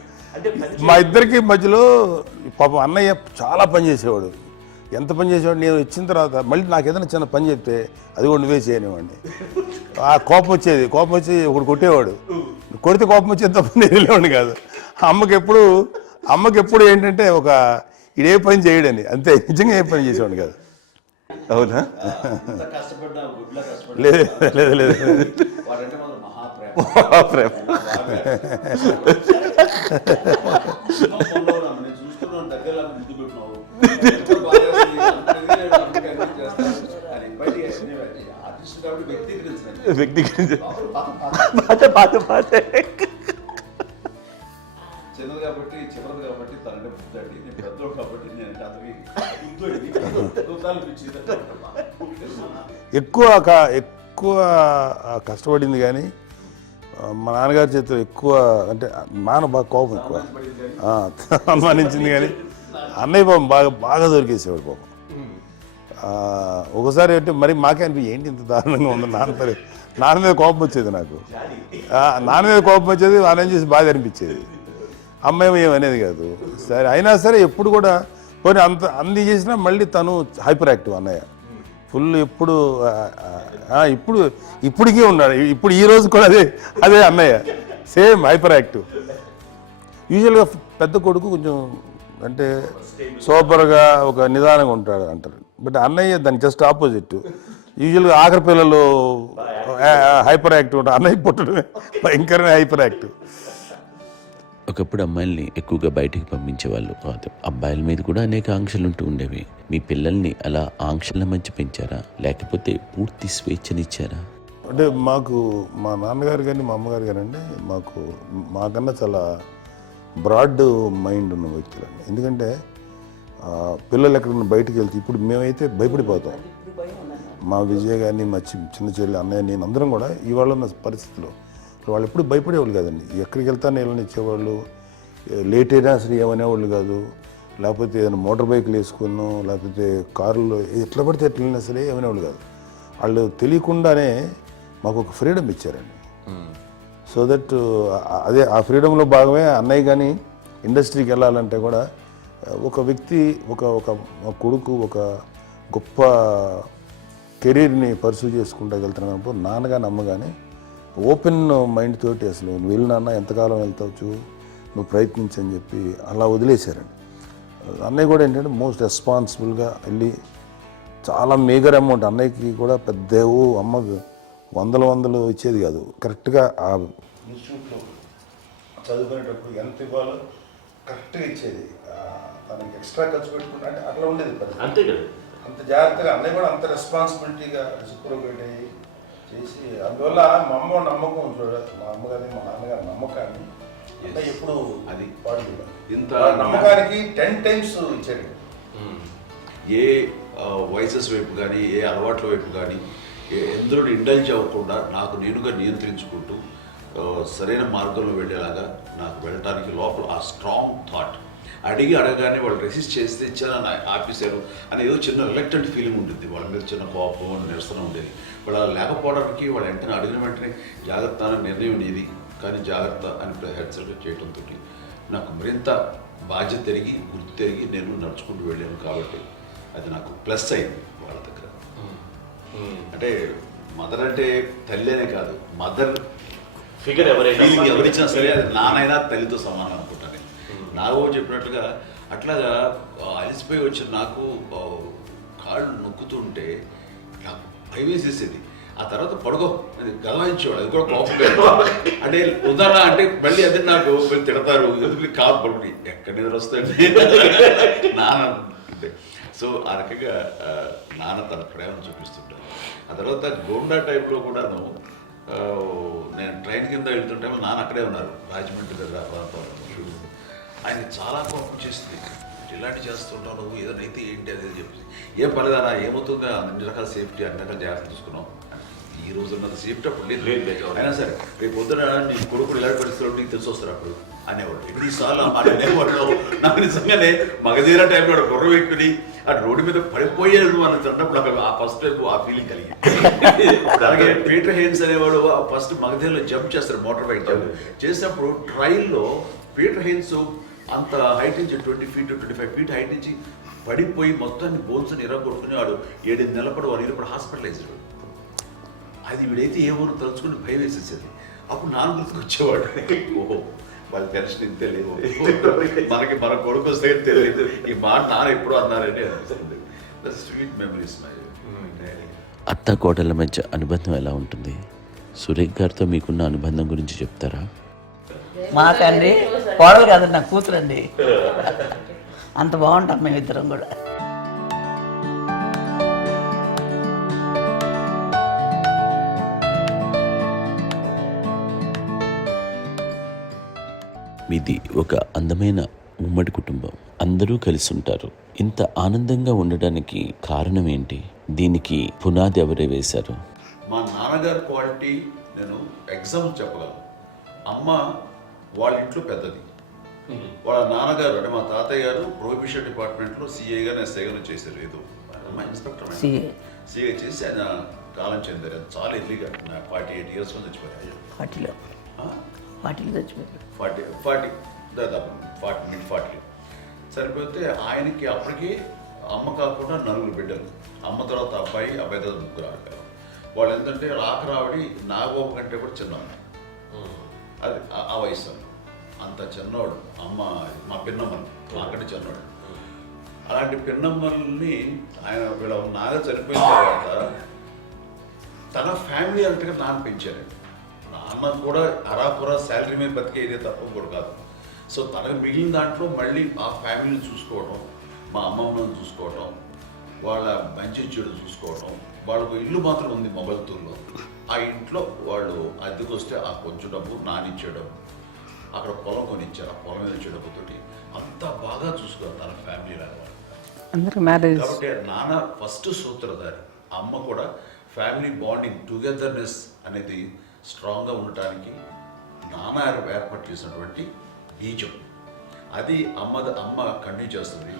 మా ఇద్దరికి మధ్యలో పాపం అన్నయ్య చాలా పని చేసేవాడు. ఎంత పని చేసేవాడు, నేను వచ్చిన తర్వాత మళ్ళీ నాకు ఏదైనా చిన్న పని చెప్తే అది కూడా నువ్వే చేయనివ్వండి. ఆ కోపం వచ్చేది, కోపం వచ్చి ఒకడు కొట్టేవాడు. కొడితే కోపం వచ్చేది తప్ప నేను వెళ్ళేవాడిని కాదు. అమ్మకి ఎప్పుడు ఏంటంటే ఒక ఇదే పని చేయడని, అంతే. నిజంగా ఏ పని చేసేవాడిని కాదు. అవునా? లేదు లేదు మహాప్రేమ. చిన్నది కాబట్టి చివరిది కాబట్టి తనంటే బుద్ధండి. నేను పెద్దోడు కాబట్టి నేను ఎక్కువ కష్టపడింది కానీ మా నాన్నగారి చేతిలో ఎక్కువ అంటే నాన్న బాగా కోపం ఎక్కువ అనుమానించింది కానీ అన్నయ్య పాపం బాగా దొరికేసేవాడు పాపం. ఒకసారి అంటే మరి మాకే అనిపి ఏంటి ఇంత దారుణంగా ఉంది నాన్న మీద కోపం వచ్చేది నాకు. నాన్న మీద కోపం వచ్చేది, వాళ్ళని చేసి బాధ అనిపించేది. అమ్మాయి ఏమనేది కాదు. సరే అయినా సరే ఎప్పుడు కూడా పోనీ అంది చేసినా మళ్ళీ తను హైపర్ యాక్టివ్ అన్నయ్య ఫుల్. ఇప్పటికీ ఉన్నాడు. ఇప్పుడు ఈ రోజు కూడా అదే అన్నయ్య సేమ్ హైపర్ యాక్టివ్. యూజువల్గా పెద్ద కొడుకు కొంచెం అంటే సూపర్గా ఒక నిదానంగా ఉంటాడు అంటారు. బట్ అన్నయ్య దాని జస్ట్ ఆపోజిట్. యూజువల్గా ఆఖరి పిల్లలు హైపర్ యాక్టివ్ ఉంటారు, అన్నయ్య పుట్టడమే భయంకరమైన హైపర్ యాక్టివ్. ఒకప్పుడు అమ్మాయిల్ని ఎక్కువగా బయటికి పంపించేవాళ్ళు కాదు, అబ్బాయిల మీద కూడా అనేక ఆంక్షలు ఉంటూ ఉండేవి. మీ పిల్లల్ని అలా ఆంక్షల మధ్య పెంచారా, లేకపోతే పూర్తి స్వేచ్ఛనిచ్చారా? అంటే మాకు మా నాన్నగారు కానీ మా అమ్మగారు కానీ అండి మాకన్నా చాలా బ్రాడ్ మైండ్ ఉన్న వ్యక్తులండి. ఎందుకంటే పిల్లలు ఎక్కడన్నా బయటకు వెళ్తే ఇప్పుడు మేమైతే భయపడిపోతాం. ఇప్పుడు భయం ఉన్నాను. మా విజయ్ కానీ మా చిన్న చెల్లి అన్నయ్య నేను అందరం కూడా ఇవాళ ఉన్న పరిస్థితిలో వాళ్ళు ఎప్పుడు భయపడేవాళ్ళు కాదండి. ఎక్కడికి వెళ్తాను నీళ్ళని ఇచ్చేవాళ్ళు, లేట్ అయినా అసలు ఏమనేవాళ్ళు కాదు. లేకపోతే ఏదైనా మోటార్ బైక్లు వేసుకున్నాం, లేకపోతే కారులో ఎట్లా పడితే ఎట్లా వెళ్ళినా సరే ఏమనేవాళ్ళు కాదు. వాళ్ళు తెలియకుండానే మాకు ఒక ఫ్రీడమ్ ఇచ్చారండి. సో దట్ అదే ఆ ఫ్రీడంలో భాగమే అన్నయ్య కానీ ఇండస్ట్రీకి వెళ్ళాలంటే కూడా ఒక వ్యక్తి ఒక కొడుకు ఒక గొప్ప కెరీర్ని పర్సూ చేసుకుంటూ వెళ్తున్నప్పుడు నాన్నగాని అమ్మగానే ఓపెన్ మైండ్ తోటి అసలు నువ్వు వెళ్ళినా ఎంతకాలం వెళ్తావచ్చు, నువ్వు ప్రయత్నించని చెప్పి అలా వదిలేశారండి. అన్నయ్య కూడా ఏంటంటే మోస్ట్ రెస్పాన్సిబుల్గా వెళ్ళి చాలా మేజర్ అమౌంట్ అన్నయ్యకి కూడా పెద్ద అమ్మకు వందలు ఇచ్చేది కాదు. కరెక్ట్గా ఆ ఇన్స్టిట్యూట్లో చదువుకునేటప్పుడు ఎంత ఇవ్వాలో కరెక్ట్గా ఇచ్చేది. తనకి ఎక్స్ట్రా ఖర్చు పెట్టుకుంటే అంటే అట్లా ఉండేది అంతే కదా. అంత జాగ్రత్తగా అన్నయ్య కూడా అంత రెస్పాన్సిబిలిటీగా రిసిప్రోకేట్ అయ్యి చేసి అందువల్ల మా అమ్మ నమ్మకం మా అమ్మగారి మా నాన్నగారి నమ్మకాన్ని అన్నయ్య ఎప్పుడు అది వాడు ఇంత నమ్మకానికి 10 times ఇచ్చాడు. ఏ వయసెస్ వైపు కానీ ఏ అలవాట్ల వైపు కానీ ఎందులో ఇండల్జ్ అవ్వకుండా నాకు నేనుగా నియంత్రించుకుంటూ సరైన మార్గంలో వెళ్ళేలాగా నాకు వెళ్ళడానికి లోపల ఆ స్ట్రాంగ్ థాట్ అడగగానే వాళ్ళు రెసిస్ట్ చేస్తే ఇచ్చాను ఆపేశారు అని ఏదో చిన్న రిలక్టెంట్ ఫీలింగ్ ఉంటుంది. వాళ్ళ మీద చిన్న కోపం నిరసన ఉండేది. వాళ్ళు అలా లేకపోవడానికి వాళ్ళు వెంటనే అడిగిన వెంటనే జాగ్రత్త అనే నిర్ణయం నీది కానీ జాగ్రత్త అని హెచ్చరిక చేయడంతో నాకు మరింత బాధ్యత తిరిగి గుర్తు తిరిగి నేను నడుచుకుంటూ వెళ్ళాను. కాబట్టి అది నాకు ప్లస్ అయింది వాళ్ళ దగ్గర. అంటే మదర్ అంటే తల్లి అనే కాదు, మదర్ ఫిగర్ ఫీలింగ్ ఎవరిచ్చినా సరే అది నానైనా తల్లితో సమానం అనుకుంటాను. నాకు చెప్పినట్లుగా అట్లాగా అలిసిపోయి వచ్చిన నాకు కాళ్ళు నొక్కుతుంటే నాకు భయం వేసేసేది. ఆ తర్వాత పడుకో గలవాయించేవాడు, అది కూడా కోపం. అంటే ఉదాహరణ అంటే మళ్ళీ అదే నాకు తిడతారు, ఎందుకు కాదు పడుకుని ఎక్కడ నిద్ర వస్తాయండి నాన్న. సో ఆ రకంగా నాన్న తన ప్రేమను చూపిస్తుంటాను. ఆ తర్వాత గోండా టైప్లో కూడాను నేను ట్రైన్ కింద వెళ్తుంటే నాన్న అక్కడే ఉన్నారు, రాజమండ్రి దగ్గర ప్రాంతంలో. ఆయన చాలా కోపం చేస్తుంది, ఇలాంటి చేస్తుంటావు నువ్వు, ఏదైనా అయితే ఏంటి అనేది చెప్పి ఏం పర్లేదన్నా ఏమవుతుందో అన్ని రకాల సేఫ్టీ అన్ని రకాల జాగ్రత్తలు చూసుకున్నాం. ఈ రోజు ఉన్నది సేఫ్టీ అప్పుడు లేదు. అయినా సరే రేపు పొద్దున నీ కొడుకులు ఇలాంటి పరిస్థితులు నీకు తెలిసి వస్తారు అప్పుడు అనేవాడు. ఎన్నిసార్లు ఆ మాట అనేవాడు. నాకు నిజంగానే మగధీర టైంలో గుర్ర పెట్టుకుని ఆ రోడ్డు మీద పడిపోయేది అని అన్నప్పుడు నాకు ఆ ఫస్ట్ టైం ఆ ఫీలింగ్ కలిగింది. అలాగే పీటర్ హెయిన్స్ అనేవాడు ఫస్ట్ మగధీరలో జంప్ చేస్తారు, మోటార్ బైక్ జంప్ చేసినప్పుడు ట్రైల్లో పీటర్ హెయిన్స్ అంత హైట్ నుంచి 20 feet 25 feet హైట్ నుంచి పడిపోయి మొత్తాన్ని బోన్స్ని ఇరగొట్టుకుని వాడు 7 నెలల పాటు వాడు ఇరప్పుడు హాస్పిటలైజ్డ్. అది వీడైతే ఏ ఊరు తలుచుకుని భయం వేసేసేది. అప్పుడు నాన్న గుర్తుకు వచ్చేవాడు, ఓహో వాళ్ళ టెన్షన్ ఇంత తెలియదు, మనకి మన కొడుకు వస్తే తెలియదు, ఈ మాట నాన్న ఎప్పుడు అన్నారని అనిపిస్తుంది. Sweet memories my daddy. అత్త కోడళ్ళ మధ్య అనుబంధం ఎలా ఉంటుంది? సురేఖ్ గారితో మీకున్న అనుబంధం గురించి చెప్తారా? మాకండి కోడలు కాదు, నా కూతురండి. అంత బాగుంటాం మేమిద్దరం కూడా. మీది ఒక అందమైన ఉమ్మడి కుటుంబం, అందరూ కలిసి ఉంటారు. ఇంత ఆనందంగా ఉండడానికి కారణం ఏంటి? దీనికి పునాది ఎవరే వేశారు? మా నాన్నగారి క్వాలిటీ నేను ఎగ్జాంపుల్ చెప్పగలను. అమ్మ వాళ్ళ ఇంట్లో పెద్దది, వాళ్ళ నాన్నగారు అంటే మా తాతయ్య గారు ప్రొహిబిషన్ డిపార్ట్మెంట్లో సిఐగా ఎస్ఐగా చేశారు. ఏదో మా ఇన్స్పెక్టర్ సిఐ చేసి ఆయన కాలం చెందారు. చాలా ఎర్లీగా 48 years చచ్చిపోయారు. 40 చచ్చిపోయారు. 40 దాదాపు 40 సరిపోతే ఆయనకి అప్పటికి అమ్మ కాకుండా 4 బిడ్డలు. అమ్మ తర్వాత అబ్బాయి తర్వాత 3 ఆడపిల్లలు. వాళ్ళు ఏంటంటే రాకరావడి నాగోప కంటే కూడా చిన్నవాడు. అది ఆ వయసు అంత చిన్నవాడు. అమ్మ మా పిన్నమ్మని నాకంటే చిన్నవాడు. అలాంటి పిన్నమ్మల్ని ఆయన వీళ్ళ నాగ చనిపోయిన తర్వాత తన ఫ్యామిలీ అంతగా నాన్న పెంచారు. నాన్న కూడా అరాపురా శాలరీ మీద బతికేదే తప్ప కూడా కాదు. సో తనకు మిగిలిన దాంట్లో మళ్ళీ ఆ ఫ్యామిలీని చూసుకోవడం, మా అమ్మమ్మని చూసుకోవడం, వాళ్ళ మంచి చెడు చూసుకోవడం, వాళ్ళకు ఇల్లు మాత్రం ఉంది మొగల్తూరులో. ఆ ఇంట్లో వాళ్ళు అద్దెకు వస్తే ఆ కొంచెం డబ్బు నానిచ్చే డబ్బు, అక్కడ పొలం కొనిచ్చారు, ఆ పొలం ఇచ్చే డబ్బుతోటి అంతా బాగా చూసుకోవాలి తన ఫ్యామిలీ లాగా. అందరూ మ్యారేజ్ కాబట్టి నాన్న ఫస్ట్ సూత్రధారి, అమ్మ కూడా ఫ్యామిలీ బాండింగ్ టుగెదర్నెస్ అనేది స్ట్రాంగ్గా ఉండటానికి నాన్న ఏర్పాటు చేసినటువంటి బీజం. అది అమ్మ కంటిన్యూ చేస్తుంది.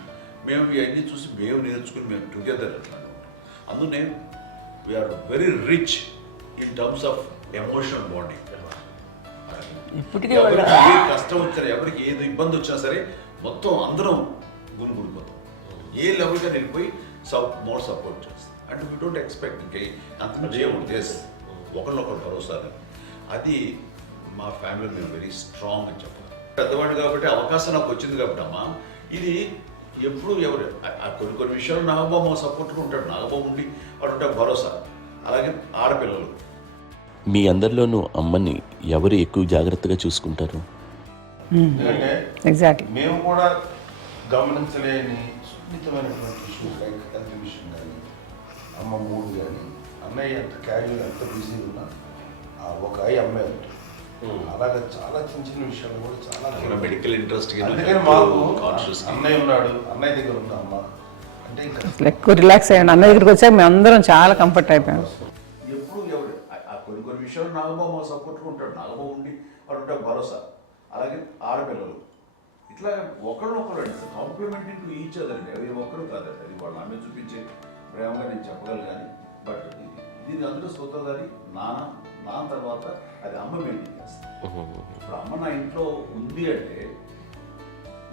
మేము ఇవన్నీ చూసి మేము నేర్చుకుని మేము టుగెదర్ అట్లానే ఉంటాం. అందునే we are very rich in terms of emotional bonding. ఇప్పటికే ఎవరికి ఏ కష్టం వచ్చినా, ఎవరికి ఏది ఇబ్బంది వచ్చినా సరే మొత్తం అందరం గురిపోతాం. ఏ లెవెల్గా వెళ్ళిపోయి మోర్ సపోర్ట్ చేస్తాం. అంటే వీ డోంట్ ఎక్స్పెక్ట్ ఇంకే అంత చేయకూడదు. ఎస్, ఒకరినొకరు భరోసా. అది మా ఫ్యామిలీ మేము వెరీ స్ట్రాంగ్ అని చెప్పాలి. పెద్దవాడు కాబట్టి అవకాశం నాకు వచ్చింది కాబట్టి అమ్మ, ఇది ఎప్పుడు ఎవరు కొన్ని విషయాలు నాగబాబు సపోర్ట్గా ఉంటాడు. నాగబాబు ఉండి వాడు ఉంటే భరోసా. అలాగే ఆడపిల్లలు. మీ అందరిలోనూ అమ్మని ఎవరు ఎక్కువ జాగ్రత్తగా చూసుకుంటారు? ఎందుకంటే ఎగ్జాక్ట్లీ మేము కూడా గమనించలేని సున్నితమైనటువంటి ఇష్యూస్ లైక్ హెల్త్ విషయం కానీ, అమ్మ మూడు కానీ, అన్నయ్య ఎంత క్యాజువల్ ఎంత బిజీ ఉన్నా ఒక అమ్మాయి ఉంటుంది. అలాగే చాలా చిన్న చిన్న విషయాలు కూడా చాలా మెడికల్ ఇంట్రెస్ట్. అందుకని మాకు అన్నయ్య ఉన్నాడు, అన్నయ్య దగ్గర ఉన్న అమ్మ అంటే ఇంకా ఎక్కువ రిలాక్స్ అయ్యాను. అన్న దగ్గరికి వచ్చాక మేము అందరం చాలా కంఫర్ట్ అయిపోయాం. ఎప్పుడు ఎవరు కొన్ని విషయాలు నాగబాబు సపోర్ట్గా ఉంటాడు. నాగబాబు ఉండి వాడు ఉంటే భరోసా. అలాగే ఆడపిల్లలు ఇట్లా ఒకరినొకరు అండి కాంప్లిమెంటింగ్ టు ఈచ్ అదర్ అండి. అవి ఒక్కరు కాదండి, అది వాళ్ళు ఆమె చూపించే ప్రేమగా నేను చెప్పగలను. కానీ బట్ దీని అందరూ సూత్రధారి నాన్న తర్వాత అది అమ్మ మెయింటైన్ చేస్తుంది. ఇప్పుడు అమ్మ నా ఇంట్లో ఉంది అంటే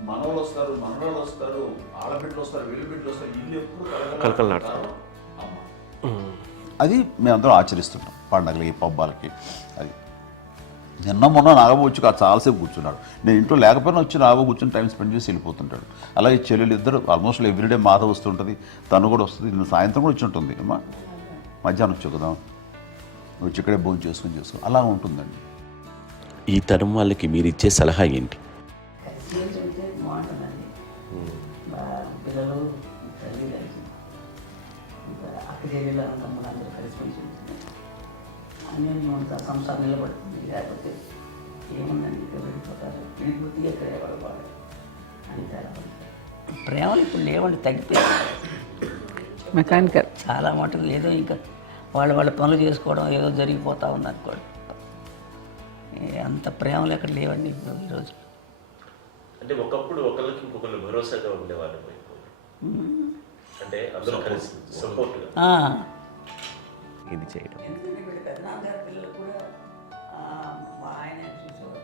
మనవాళ్ళు వస్తారు, మనవాళ్ళు వస్తారు, ఆడబిడ్డలు వస్తారు, వీళ్ళ బిడ్డలు వస్తారు, ఇల్లు ఎప్పుడు కలకలాడతారు అమ్మ. అది మేమందరం ఆచరిస్తుంటాం పండగలకి, పబ్బాలకి. అది నిన్న మొన్న నాగబాబు వచ్చి చాలాసేపు కూర్చున్నాడు. నేను ఇంట్లో లేకపోయినా వచ్చి నాగబాబు కూర్చొని టైం స్పెండ్ చేసి వెళ్ళిపోతుంటాడు. అలాగే చెల్లెలు ఇద్దరు ఆల్మోస్ట్ ఎవ్రీడే మాత వస్తుంటుంది, తను కూడా వస్తుంది. నిన్న సాయంత్రం కూడా వచ్చి ఉంటుంది. అమ్మా మధ్యాహ్నం వచ్చి కదా వచ్చి ఇక్కడే భోజనం చేసుకుని అలా ఉంటుందండి. ఈ తరం వాళ్ళకి మీరు ఇచ్చే సలహా ఏంటి? కలిసి ఉంటే బాగుంటుందండి. పిల్లలు తల్లి కలిసి అక్క చెల్లెలు తమ్ముడు అందరూ కలిసిమెలిసి ఉంటుంది. అన్నీ అంతా సంసారం నిలబడుతుంది. లేకపోతే ఏముందండి ఇక్కడ వెళ్ళిపోతారు, విడిపోతే ఎక్కడే పడవాలి అంతే. ప్రేమలు ఇప్పుడు లేవండి, తగ్గిపోయాయి. మెకానికల్ చాలా మటుకు ఏదో ఇంకా వాళ్ళ పనులు చేసుకోవడం ఏదో జరిగిపోతూ ఉంది అనుకోండి. అంత ప్రేమలు ఎక్కడ లేవండి ఇప్పుడు ఈరోజు. అంటే ఒకప్పుడు ఒకళ్ళకి ఇంకొకళ్ళు భరోసాగా ఉండేవాళ్ళు. అంటే అందరూ కలిసి సపోర్ట్గా ఇది చేయడం. ఎందుకంటే వీళ్ళ పెద్దనాన్నగారి పిల్లలు కూడా ఆయన చూసేవారు.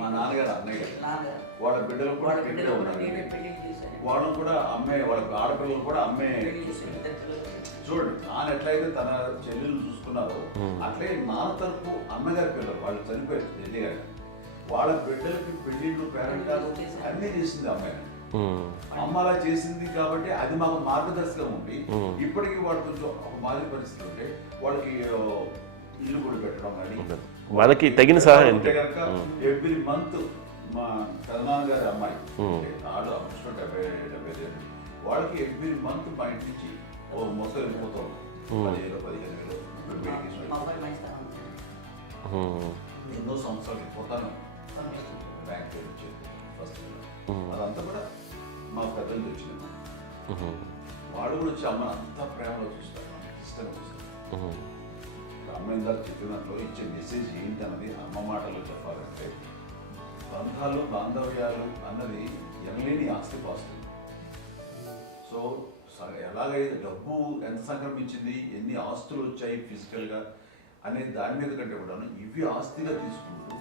మా నాన్నగారు అన్నయ్య గారు నాన్నగారు వాళ్ళ బిడ్డలు కూడా వాళ్ళ ఇక్కడే బిడ్డలు కూడా ఉన్నారు. నేనే పెళ్లి చేశాను. వాళ్ళు కూడా అమ్మే, వాళ్ళ ఆడపిల్లలు కూడా అమ్మే. పెళ్లి చేశాను ఇద్దరు పిల్లలు. చూడండి, నాన్న ఎట్లయితే తన చెల్లెలు చూసుకున్నారో అట్లే నాన్న తరపు అమ్మగారి పిల్లలు వాళ్ళు చనిపోయారు ఢిల్లీ గారి, వాళ్ళ బిడ్డలకి పెళ్లిళ్ళు పేరెంటాలు అన్నీ చేసింది అమ్మాయి. అమ్మ అలా చేసింది కాబట్టి అది మాకు మార్గదర్శకం ఉంది. ఇప్పటికీ వాళ్ళు కొంచెం ఒక మాదిరి పరిస్థితి ఉంటే వాళ్ళకి ఇల్లు కూడా పెట్టడం కానీ వాళ్ళకి తగిన సహాయం ఉంటే కనుక ఎవ్రీ మంత్ మా పెదనాన్న గారి అమ్మాయి వాళ్ళు ఆల్మోస్ట్ 70 వాళ్ళకి ఎవ్రీ మంత్ మా ఇంటి నుంచి ఓ మొత్తం వెళ్ళిపోతాం 10,000-15,000 మా అబ్బాయి మంచితనం ఎన్నో సంవత్సరాలు పోతాను బ్యాంక్ పేరు వచ్చేది ఫస్ట్. అదంతా కూడా మా పెద్దలు వచ్చింది. వాడు కూడా వచ్చి అమ్మని అంతా ప్రేమలో చూస్తారు, ఇష్టంగా చూస్తారు. అమ్మ ఇందాక చెప్పినట్లు ఇచ్చే మెసేజ్ ఏంటన్నది అమ్మ మాటలో చెప్పాలంటే బంధాలు బాంధవ్యాలు అన్నది ఎనలేని ఆస్తిపాస్తులు. సో ఎలాగైతే డబ్బు ఎంత సంక్రమించింది, ఎన్ని ఆస్తులు వచ్చాయి ఫిజికల్గా అనే దాని మీద కంటే కూడా ఇవి ఆస్తిగా తీసుకుంటూ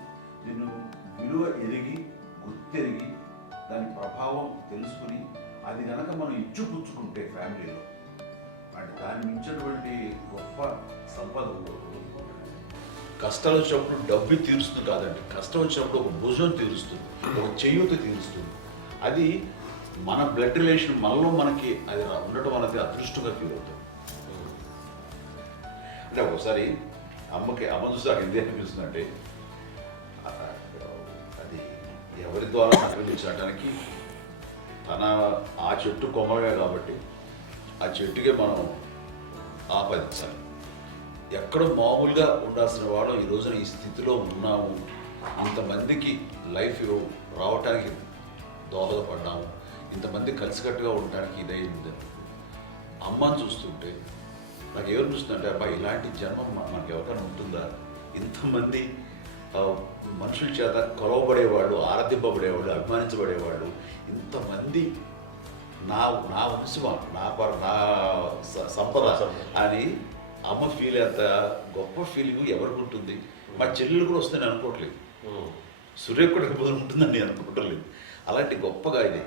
దీన్ని విలువ ఎరిగి గుర్తెరిగి దాని ప్రభావం తెలుసుకుని అది కనుక మనం ఇచ్చిపుచ్చుకుంటే ఫ్యామిలీలో అంటే దాన్ని మించినటువంటి గొప్ప సంపద ఉండదు. కష్టాలు వచ్చినప్పుడు డబ్బు తీరుస్తుంది కాదండి, కష్టం వచ్చినప్పుడు ఒక భుజం తీరుస్తుంది, ఒక చేయూత తీరుస్తుంది. అది మన బ్లడ్ రిలేషన్ మనలో మనకి అది ఉండటం అనేది అదృష్టంగా ఫీల్ అవుతుంది. అంటే ఒకసారి అమ్మ చూసి నాకు ఎందుకు అనిపిస్తుంది అంటే అది ఎవరి ద్వారా సంక్రమించడానికి తన ఆ చెట్టు కొమ్మగా కాబట్టి ఆ చెట్టుకే మనం ఆపాదించాలి. ఎక్కడో మామూలుగా ఉండాల్సిన వాళ్ళు ఈ రోజున ఈ స్థితిలో ఉన్నాము, ఇంతమందికి లైఫ్ రావటానికి దోహదపడ్డాము, ఇంతమంది కలిసికట్టుగా ఉండడానికి ఇదైంది. అమ్మని చూస్తుంటే నాకు ఏమనిపిస్తుందంటే, అబ్బాయి ఇలాంటి జన్మం మనకి ఎవరికైనా ఉంటుందా? ఇంతమంది మనుషుల చేత కొలవబడేవాళ్ళు, ఆరాధింపబడేవాళ్ళు, అభిమానించబడేవాళ్ళు, ఇంతమంది నా వంశమా, నా సంపద అని అమ్మ ఫీల్ అంత గొప్ప ఫీలింగ్ ఎవరికి ఉంటుంది? మా చెల్లెలు కూడా వస్తే నేను అనుకోవట్లేదు, సురేఖ్ కూడా ఎప్పుడు ఉంటుందని నేను అనుకోవట్లేదు. అలాంటి గొప్పగా ఇది.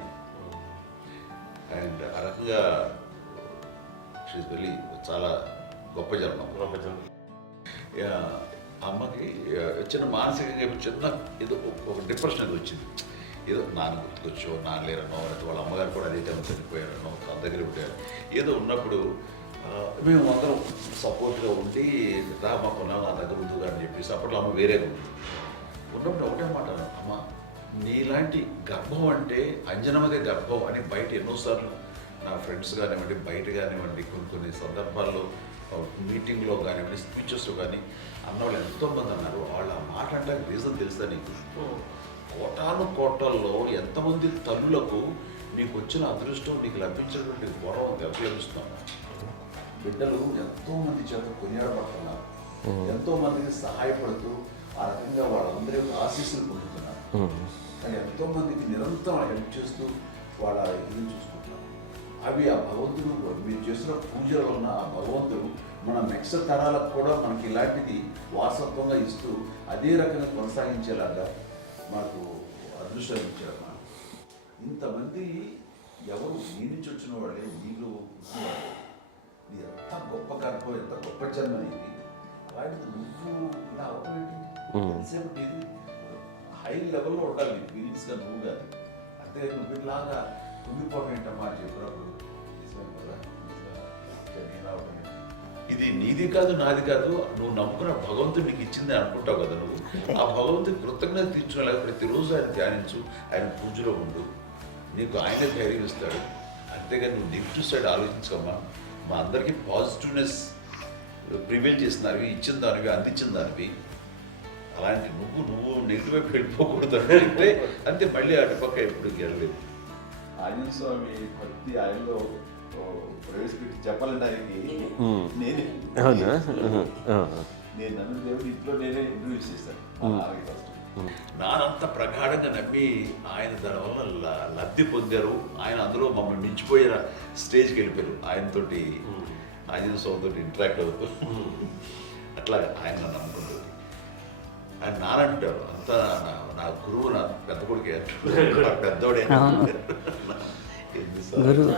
అండ్ ఆ రకంగా షీఈస్ వెరీ చాలా గొప్ప జన్మ. అమ్మకి చిన్న మానసికంగా చిన్న ఏదో ఒక డిప్రెషన్ అది వచ్చింది. ఏదో నాన్న గుర్తుకొచ్చో, నాన్న లేరనో, లేకపోతే వాళ్ళ అమ్మగారు కూడా అదే టైం చనిపోయారనో, తన దగ్గర పెట్టారు ఏదో ఉన్నప్పుడు మేము అందరం సపోర్ట్గా ఉండి మాకు నా దగ్గర ఉందిగా అని చెప్పేసి అప్పట్లో అమ్మ వేరేగా ఉంది. ఉన్నప్పుడు ఒకటే మాట, అమ్మ నీలాంటి గర్భం అంటే అంజనమదే గర్భం అని బయట ఎన్నోసార్లు నా ఫ్రెండ్స్ కానివ్వండి, బయట కానివ్వండి, కొన్ని సందర్భాల్లో మీటింగ్లో కానివ్వండి, స్పీచెస్లో కానీ అన్నవాళ్ళు ఎంతోమంది అన్నారు. వాళ్ళ మాట అంటే రీజన్ తెలుసా నీకు? కోటాను కోటల్లో ఎంతమంది తల్లులకు నీకు వచ్చిన అదృష్టం, నీకు లభించినటువంటి వరం లభిస్తున్నాను. బిడ్డలు ఎంతోమంది చేత కొనియాడబడుతున్నారు, ఎంతోమందికి సహాయపడుతూ ఆ రకంగా వాళ్ళందరి ఆశీస్సులు పొందుతున్నారు. కానీ ఎంతోమందికి నిరంతరం హెల్ప్ చేస్తూ వాళ్ళ ఇది చూసుకుంటున్నారు. అవి ఆ భగవంతుడు మీరు చేస్తున్న పూజలో ఉన్న ఆ భగవంతుడు మన నెక్స్ట్ తరాలకు కూడా మనకి ఇలాంటిది వారసత్వంగా ఇస్తూ అదే రకంగా కొనసాగించేలాగా మనకు అదృష్టం ఇచ్చారు. ఇంతమంది ఎవరు నీ నుంచి వచ్చిన వాళ్ళే, నీళ్ళు నీ ఎంత గొప్ప గర్భం, ఎంత గొప్ప జన్మ ఇది. వాటికి నువ్వు ఇలా అవటమేంటి? ఎంతసేపు ఇది హై లెవెల్లో ఉండాలి ఫీలింగ్స్గా నువ్వు కాదు. అంతే నువ్వు ఇలాగా కుంగిపోవడం ఏంటమ్మా అని చెప్పినప్పుడు ఇది నీది కాదు, నాది కాదు, నువ్వు నమ్ముకున్న భగవంతుడు నీకు ఇచ్చింది అనుకుంటావు కదా. నువ్వు ఆ భగవంతుడి కృతజ్ఞత తీర్చుకునే ప్రతిరోజు ఆయన ధ్యానించు, ఆయన పూజలో ఉండు, నీకు ఆయనే ధైర్యం ఇస్తాడు. అంతేగాని నువ్వు నెగిటివ్ సైడ్ ఆలోచించమ్మా. మా అందరికీ పాజిటివ్నెస్ ప్రివైల్ చేసిన దానివి, ఇచ్చిన దానివి, అందించిన దానివి. అలాంటి నువ్వు నెగిటివ్ వైపు వెళ్ళిపోకూడదు అంటే అంతే. మళ్ళీ అటుపక్క ఎప్పుడు గెలలేదు. ఆంజనేయ స్వామి భక్తి ఆయనలో ప్రవేశపెట్టి చెప్పాలడానికి నేనే నేను నన్ను దేవుడు ఇంట్లో నేనే ఇంట్రడ్యూస్ చేశాను. నానంత ప్రగాఢంగా నమ్మి ఆయన దానివల్ల లబ్ధి పొందారు. ఆయన అందులో మమ్మల్ని మించిపోయిన స్టేజ్కి వెళ్ళిపోయారు. ఆయనతోటి ఆంజనేయ స్వామితో ఇంటరాక్ట్ అవుతూ అట్లా ఆయన నమ్ముకుంటారు. ఆయన నానంటారు అంతా నా గురువు, నా పెద్ద కొడుకు పెద్దోడే. గురువు